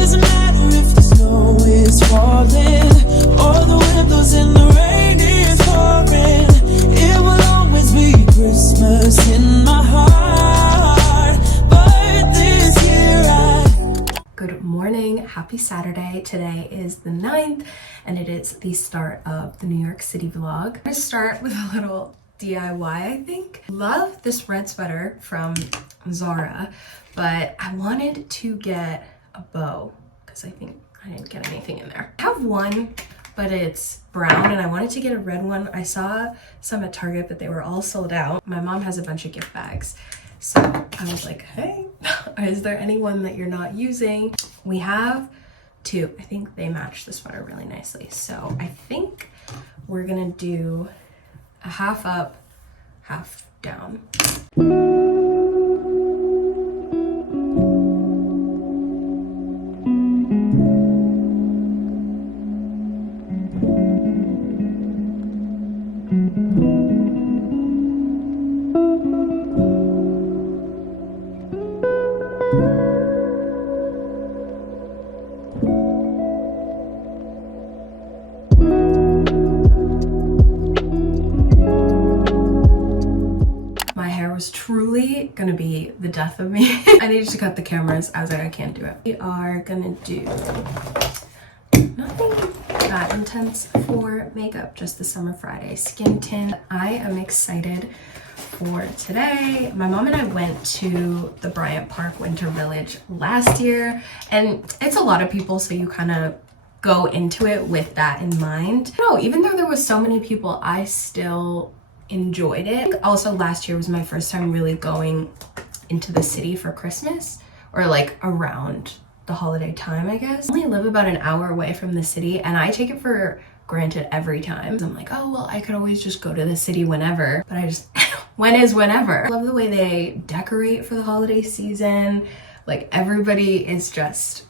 doesn't matter if the snow is falling or the wind blows and the rain is pouring. It will always be Christmas in my heart. But this year Good morning, happy Saturday. Today is the 9th and it is the start of the New York City vlog. I'm gonna start with a little DIY, I think. Love this red sweater from Zara, but I wanted to get a bow because I think I didn't get anything in there. I have one, but it's brown and I wanted to get a red one. I saw some at Target, but they were all sold out. My mom has a bunch of gift bags. So I was like, hey, is there anyone that you're not using? We have two. I think they match the sweater really nicely. So I think we're gonna do a half up, half down. Truly gonna be the death of me. I needed to cut the cameras. I was like, I can't do it. We are gonna do nothing that intense for makeup, just the Summer Friday skin tint. I am excited for today. My mom and I went to the Bryant Park Winter Village last year, and it's a lot of people, so you kind of go into it with that in mind. No, even though there was so many people, I still enjoyed it. Also, last year was my first time really going into the city for Christmas, or like around the holiday time, I guess. I only live about an hour away from the city and I take it for granted every time. I'm like, oh, well, I could always just go to the city whenever, but I just, when is whenever? I love the way they decorate for the holiday season. Like everybody is just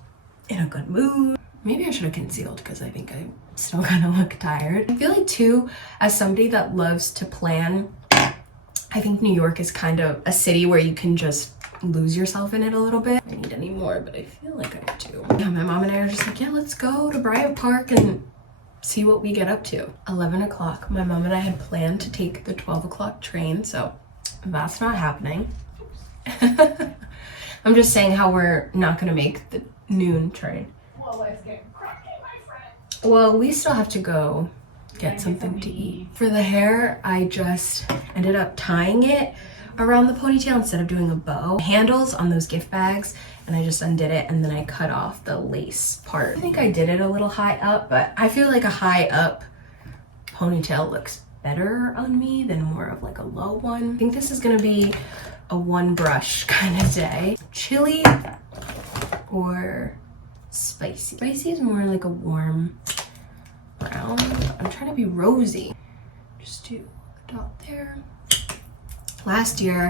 in a good mood. Maybe I should have concealed because I think I still kind of look tired. I feel like too, as somebody that loves to plan, I think New York is kind of a city where you can just lose yourself in it a little bit. I don't need any more, but I feel like I do. Yeah, my mom and I are just like, yeah, let's go to Bryant Park and see what we get up to. 11 o'clock, my mom and I had planned to take the 12 o'clock train, so that's not happening. I'm just saying how we're not gonna make the noon train. Well, let's get cracking, my friend. Well, we still have to go get something to eat. For the hair, I just ended up tying it around the ponytail instead of doing a bow. Handles on those gift bags, and I just undid it and then I cut off the lace part. I think I did it a little high up, but I feel like a high up ponytail looks better on me than more of like a low one. I think this is gonna be a one brush kind of day. Chili or spicy. Spicy is more like a warm brown. I'm trying to be rosy. Just do a dot there. Last year,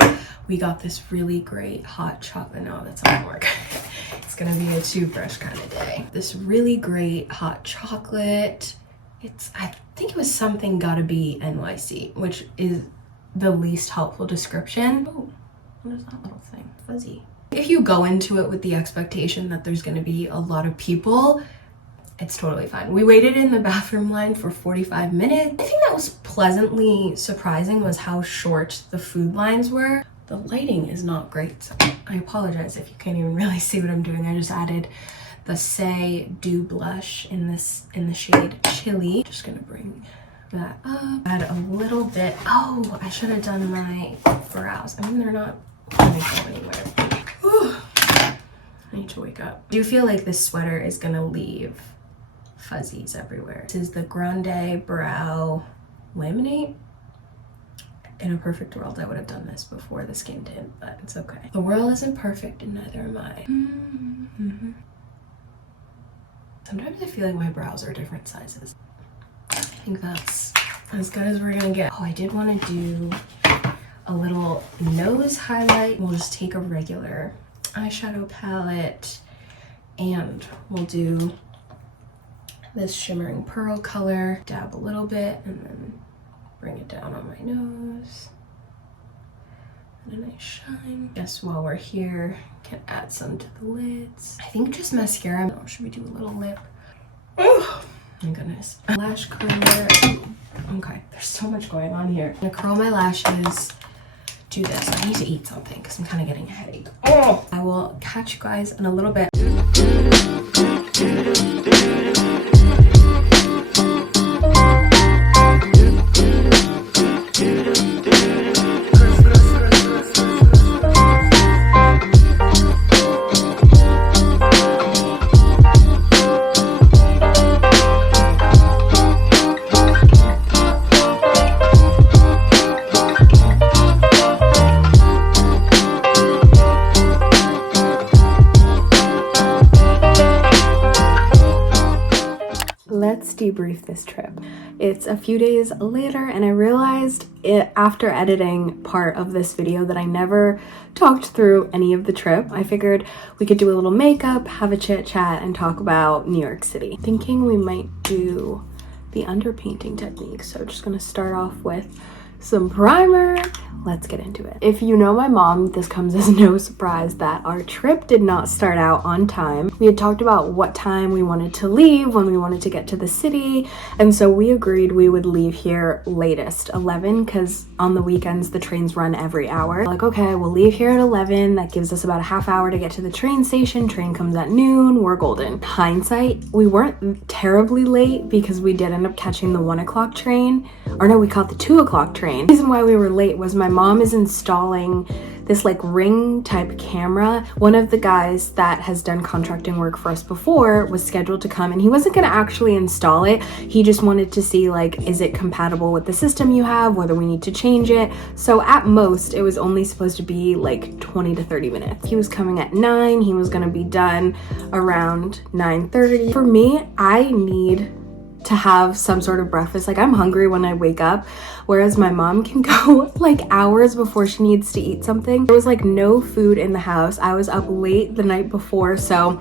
we got this really great hot chocolate. No, that's not gonna work. It's gonna be a two brush kind of day. This really great hot chocolate. I think it was something gotta be NYC, which is the least helpful description. Oh, what is that little thing? Fuzzy. If you go into it with the expectation that there's gonna be a lot of people, it's totally fine. We waited in the bathroom line for 45 minutes. I think that was pleasantly surprising was how short the food lines were. The lighting is not great, so I apologize if you can't even really see what I'm doing. I just added the Say Dew blush in the shade Chili. Just gonna bring that up. Add a little bit. Oh, I should have done my brows. I mean, they're not gonna go anywhere. Whew. I need to wake up. I do feel like this sweater is gonna leave fuzzies everywhere. This is the Grande Brow Laminate. In a perfect world, I would have done this before the skin tint, but it's okay. The world isn't perfect and neither am I. Sometimes I feel like my brows are different sizes. I think that's as good as we're gonna get. Oh, I did want to do a little nose highlight. We'll just take a regular eyeshadow palette and we'll do this shimmering pearl color, dab a little bit and then bring it down on my nose. a nice shine. Just while we're here, can add some to the lids. I think just mascara. Oh, should we do a little lip? Oh my goodness. Lash curler. Okay, there's so much going on here. I'm gonna curl my lashes. Do this. I need to eat something because I'm kind of getting a headache. Oh! I will catch you guys in a little bit. Let's debrief this trip. It's a few days later and I realized after editing part of this video that I never talked through any of the trip. I figured we could do a little makeup, have a chit chat, and talk about New York City. Thinking we might do the underpainting technique. So just gonna start off with some primer. Let's get into it. If you know my mom, this comes as no surprise that our trip did not start out on time. We had talked about what time we wanted to leave, when we wanted to get to the city, and so we agreed we would leave here latest 11 because on the weekends the trains run every hour. Like, okay, we'll leave here at 11. That gives us about a half hour to get to the train station. Train comes at noon. We're golden. Hindsight, we weren't terribly late because we did end up catching the 1 o'clock train. Or no, we caught the 2 o'clock train. The reason why we were late was my mom is installing this like ring type camera. One of the guys that has done contracting work for us before was scheduled to come and he wasn't going to actually install it. He just wanted to see like, is it compatible with the system you have, whether we need to change it. So at most it was only supposed to be like 20 to 30 minutes. He was coming at 9. He was going to be done around 9:30. For me, I need to have some sort of breakfast. Like, I'm hungry when I wake up, whereas my mom can go like hours before she needs to eat something. There was like no food in the house. I was up late the night before, so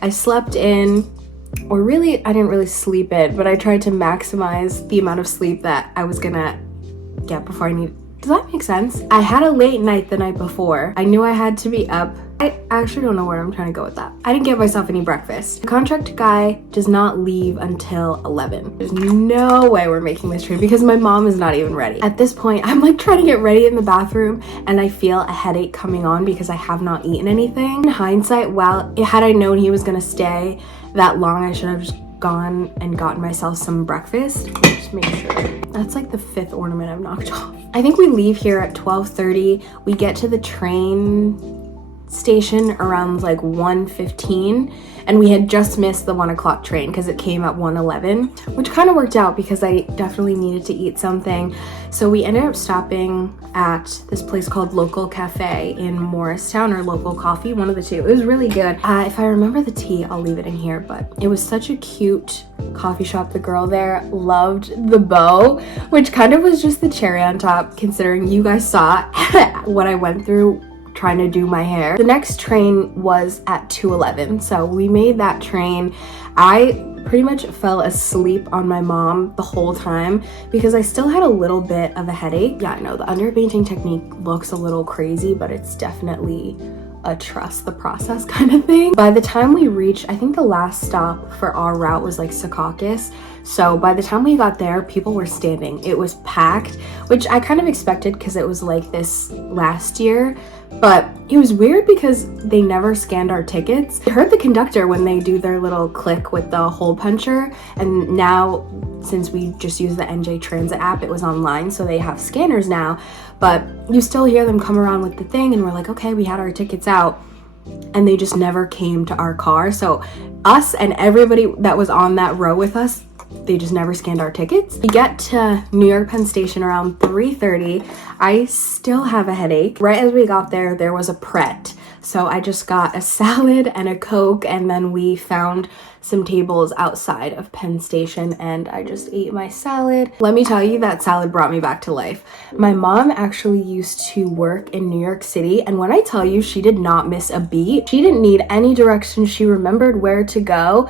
I slept in, or really I didn't really sleep in, but I tried to maximize the amount of sleep that I was gonna get before I need. Does that make sense? I had a late night the night before. I knew I had to be up. I actually don't know where I'm trying to go with that. I didn't get myself any breakfast. The contract guy does not leave until 11. There's no way we're making this train because my mom is not even ready. At this point, I'm like trying to get ready in the bathroom and I feel a headache coming on because I have not eaten anything. In hindsight, had I known he was gonna stay that long, I should have just gone and gotten myself some breakfast. Let me just make sure. That's like the 5th ornament I've knocked off. I think we leave here at 12:30. We get to the train station around like 1:15 and we had just missed the 1 o'clock train because it came at 1:11, which kind of worked out because I definitely needed to eat something. So we ended up stopping at this place called Local Cafe in Morristown, or Local Coffee, one of the two. It was really good. If I remember the tea, I'll leave it in here, but it was such a cute coffee shop. The girl there loved the bow, which kind of was just the cherry on top considering you guys saw what I went through trying to do my hair. The next train was at 2:11, so we made that train. I pretty much fell asleep on my mom the whole time because I still had a little bit of a headache. Yeah, I know the underpainting technique looks a little crazy, but it's definitely a trust the process kind of thing. By the time we reached, I think the last stop for our route was like Secaucus. So by the time we got there, people were standing. It was packed, which I kind of expected because it was like this last year. But it was weird because they never scanned our tickets. I heard the conductor when they do their little click with the hole puncher, and now since we just use the NJ Transit app, it was online, so they have scanners now, but you still hear them come around with the thing and we're like, okay, we had our tickets out, and they just never came to our car. So us and everybody that was on that row with us, they just never scanned our tickets. We get to New York Penn Station around 3:30. I still have a headache. Right as we got there, there was a Pret. So I just got a salad and a Coke, and then we found some tables outside of Penn Station and I just ate my salad. Let me tell you, that salad brought me back to life. My mom actually used to work in New York City, and when I tell you she did not miss a beat, she didn't need any directions. She remembered where to go,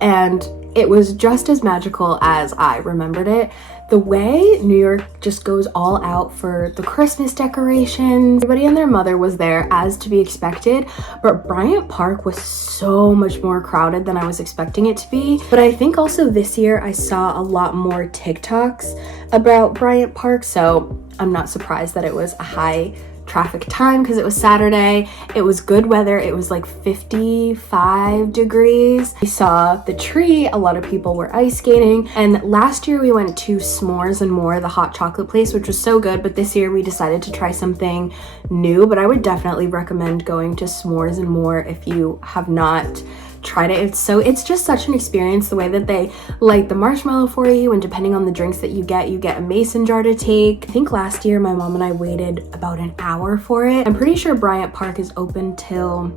and it was just as magical as I remembered it. The way New York just goes all out for the Christmas decorations. Everybody and their mother was there, as to be expected, but Bryant Park was so much more crowded than I was expecting it to be. But I think also this year I saw a lot more TikToks about Bryant Park, so I'm not surprised that it was a high traffic time because it was Saturday. It was good weather. It was like 55 degrees. We saw the tree. A lot of people were ice skating. And last year we went to S'mores and More, the hot chocolate place, which was so good. But this year we decided to try something new. But I would definitely recommend going to S'mores and More if you have not tried it. It's just such an experience, the way that they light the marshmallow for you, and depending on the drinks that you get a mason jar to take. I think last year my mom and I waited about an hour for it. I'm pretty sure Bryant Park is open till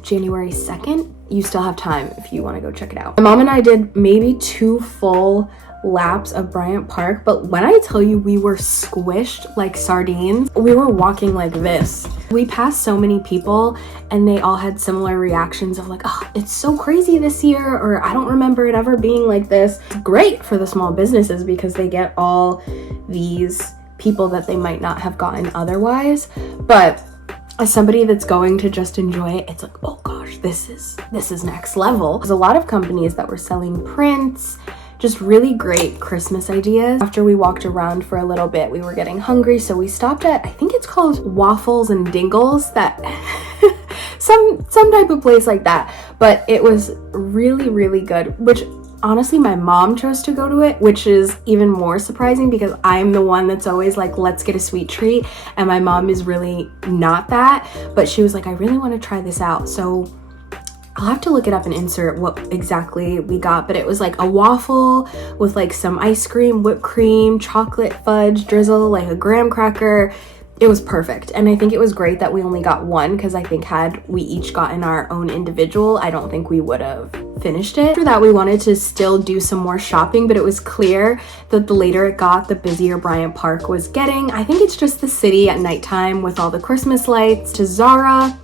January 2nd. You still have time if you want to go check it out. My mom and I did maybe 2 full laps of Bryant Park, but when I tell you we were squished like sardines, we were walking like this. We passed so many people and they all had similar reactions of like, oh, it's so crazy this year, or I don't remember it ever being like this. It's great for the small businesses because they get all these people that they might not have gotten otherwise. But as somebody that's going to just enjoy it, it's like, oh gosh, this is next level. There's a lot of companies that were selling prints, just really great Christmas ideas. After we walked around for a little bit, we were getting hungry, so we stopped at, I think it's called Waffles and Dingles, that some type of place like that. But it was really, really good, which honestly my mom chose to go to it, which is even more surprising because I'm the one that's always like, let's get a sweet treat, and my mom is really not that. But she was like, I really want to try this out. So I'll have to look it up and insert what exactly we got, but it was like a waffle with like some ice cream, whipped cream, chocolate fudge drizzle, like a graham cracker. It was perfect. And I think it was great that we only got one, because I think had we each gotten our own individual, I don't think we would have finished it. After that, we wanted to still do some more shopping, but it was clear that the later it got, the busier Bryant Park was getting. I think it's just the city at nighttime with all the Christmas lights. To Zara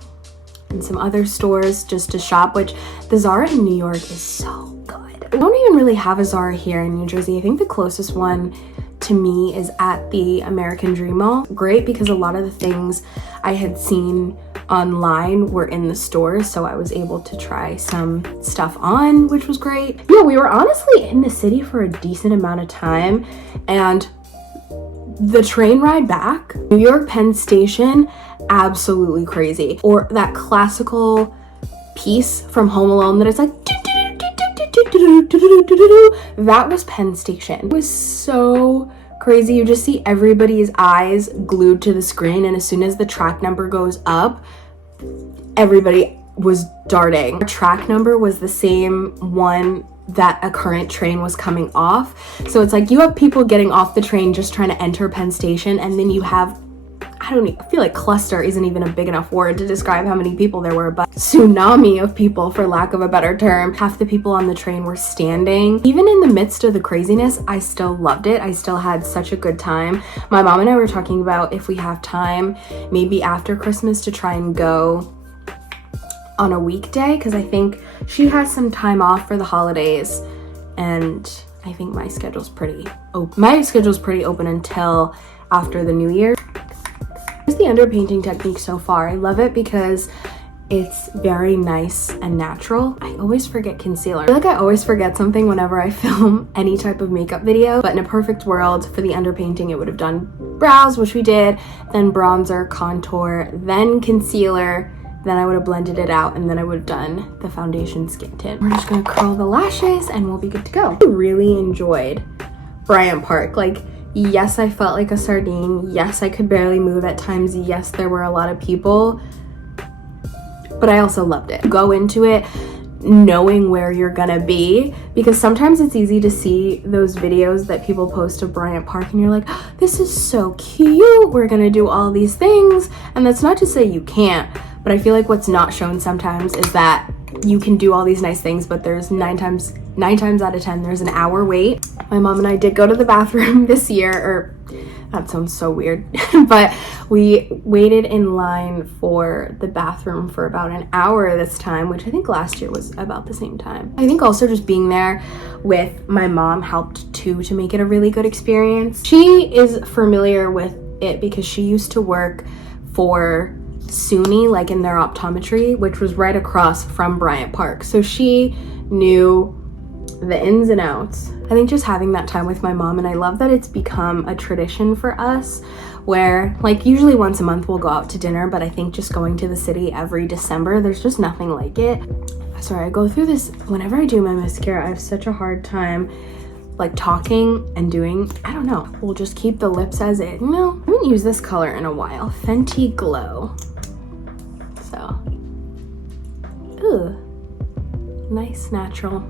and some other stores just to shop, which the Zara in New York is so good. We don't even really have a Zara here in New Jersey. I think the closest one to me is at the American Dream Mall. Great, because a lot of the things I had seen online were in the stores, so I was able to try some stuff on, which was great. Yeah, we were honestly in the city for a decent amount of time, and the train ride back, New York Penn Station, absolutely crazy. Or that classical piece from Home Alone that is like, that was Penn Station. It was so crazy. You just see everybody's eyes glued to the screen, and as soon as the track number goes up, everybody was darting. Our track number was the same one that a current train was coming off. So it's like you have people getting off the train just trying to enter Penn Station, and then you have, I feel like cluster isn't even a big enough word to describe how many people there were, but tsunami of people, for lack of a better term. Half the people on the train were standing. Even in the midst of the craziness, I still loved it. I still had such a good time. My mom and I were talking about if we have time, maybe after Christmas, to try and go on a weekday, because I think she has some time off for the holidays, and I think my schedule's pretty open. My schedule's pretty open until after the new year. Here's the underpainting technique so far. I love it because it's very nice and natural. I always forget concealer. I feel like I always forget something whenever I film any type of makeup video, but in a perfect world, for the underpainting, it would have done brows, which we did, then bronzer, contour, then concealer, then I would have blended it out, and then I would have done the foundation skin tint. We're just gonna curl the lashes and we'll be good to go. I really enjoyed Bryant Park. Like, yes, I felt like a sardine. Yes, I could barely move at times. Yes, there were a lot of people, but I also loved it. Go into it knowing where you're gonna be, because sometimes it's easy to see those videos that people post of Bryant Park and you're like, oh, this is so cute, we're gonna do all these things. And that's not to say you can't, but I feel like what's not shown sometimes is that you can do all these nice things, but there's nine times out of 10 there's an hour wait. My mom and I did go to the bathroom this year, or That sounds so weird. But we waited in line for the bathroom for about an hour this time, which I think last year was about the same time. I think also just being there with my mom helped too to make it a really good experience. She is familiar with it because she used to work for SUNY, like in their optometry, which was right across from Bryant Park. So she knew the ins and outs. I think just having that time with my mom, and I love that it's become a tradition for us where like usually once a month we'll go out to dinner, but I think just going to the city every December, there's just nothing like it. Sorry, I go through this whenever I do my mascara. I have such a hard time like talking and doing, I don't know. We'll just keep the lips as it. No, I haven't used this color in a while. Fenty Glow. So, ooh, nice natural.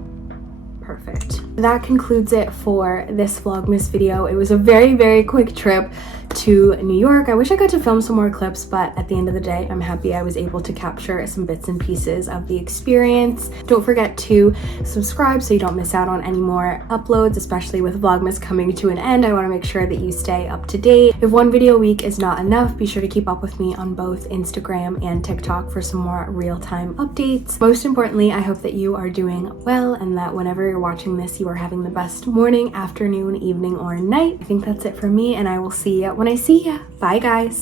Perfect. That concludes it for this Vlogmas video. It was a very, very quick trip to New York. I wish I got to film some more clips, but at the end of the day, I'm happy I was able to capture some bits and pieces of the experience. Don't forget to subscribe so you don't miss out on any more uploads, especially with Vlogmas coming to an end. I want to make sure that you stay up to date. If one video a week is not enough, be sure to keep up with me on both Instagram and TikTok for some more real-time updates. Most importantly, I hope that you are doing well and that whenever you're watching this, you are having the best morning, afternoon, evening, or night. I think that's it for me, and I will see you when I see ya. Bye, guys.